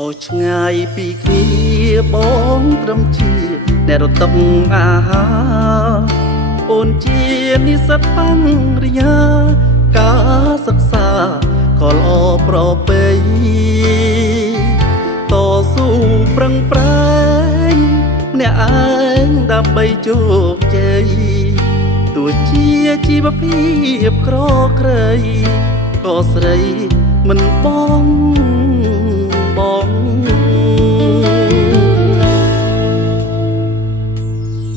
ខុសឆ្ងាយពីគ្នាបងត្រឹមជាអ្នករត់តុកអាហារអូនជានិស្សិតបញ្ញញ្ញាការសិក្សាក៏ល្អប្រពៃតស៊ូប្រឹងប្រែងម្នាក់ឯងដើម្បីជោគជ័យទោះជាជីវភាពក្រក្រៃក៏ស្រីមិនបង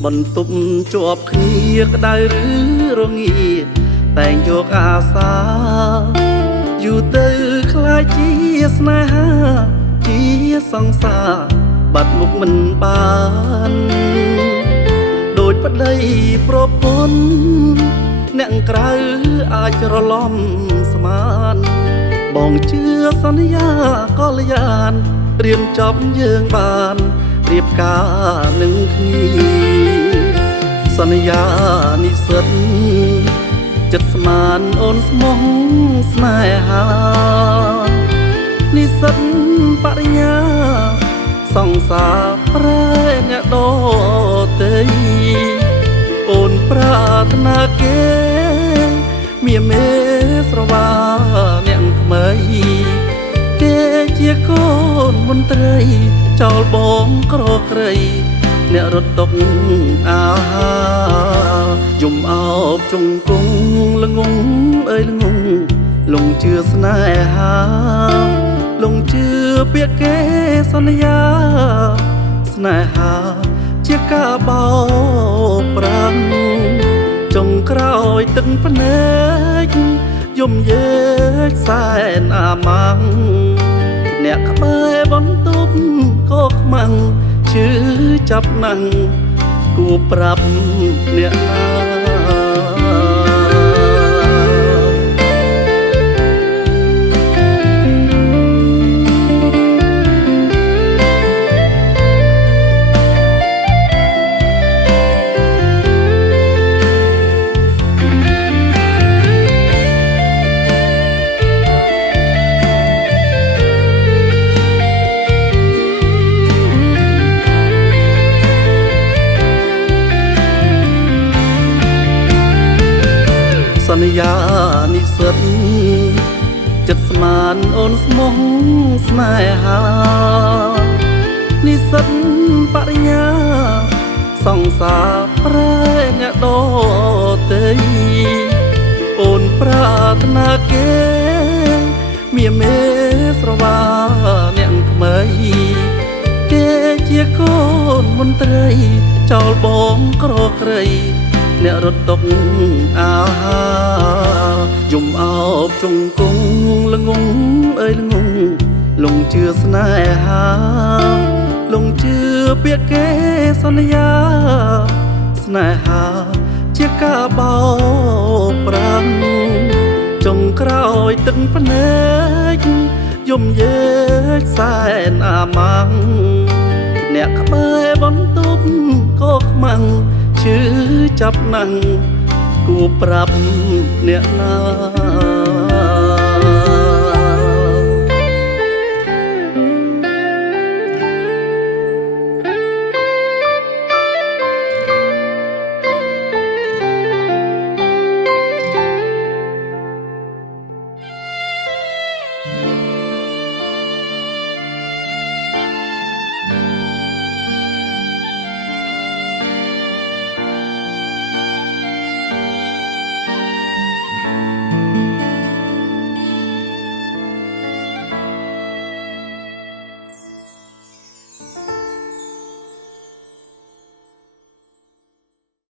បន្ទប់ជាប់គ្នាក្តៅឬរងាតែងយកអាសាយូរទៅខ្លាចជាស្នេហាជាសង្សារបាត់មុខមិនបានដូចប្តីប្រពន្ធអ្នកក្រៅអាចច្រឡំស្មានបងជឿសន្យាកល្យានរៀនចប់យើងបានរៀបការនឹងគ្នាសន្យានិស្សិតចិត្តស្មានអូនស្មោះស្នេហានិស្សិតបរិញ្ញាសង្សារប្រែអ្នកដទៃអូនប្រាថ្នាគេមានមេស្រវាអ្នកថ្មីគេជាកូនមន្ត្រីចោលបងក្រក្រៃអ្នករត់តុកអាហាយំអោបជង្គង់ល្ងងអើយល្ងងលងជឿស្នេហាលងជឿពាក្យគេសន្យាស្នេហាជាការបោកប្រាំចុងក្រោយទឹកភ្នែកយំយេកសែនអាម៉ាំងអ្នកក្បែរបន្ទប់ក៏ខ្មាំងឈឺចាប់ណាំងគួរប្រាប់អ្នកណាសន្យានិស្សិតចិត្តស្មានអូនស្មោះស្នេហានិស្សិតបរិញ្ញាសង្សារប្រែអ្នកដទៃអូនប្រាថ្នាគេមានមេស្រវាអ្នកថ្មីគេជាកូនមន្ត្រីចោលបងក្រក្រៃអ្នករត់តុកអាហាយំអោបជង្គង់ល្ងងអើយល្ងងលងជឿស្នេហាលងជឿពាក្យគេសន្យាស្នេហាជាការបោកប្រាំចុងក្រោយទឹកភ្នែកយំយេកសែនអាម៉ាំងអ្នកក្បែរបន្ទប់ក៏ខ្មាំងឈឺចាប់ណាំងគួរប្រាប់អ្នកណា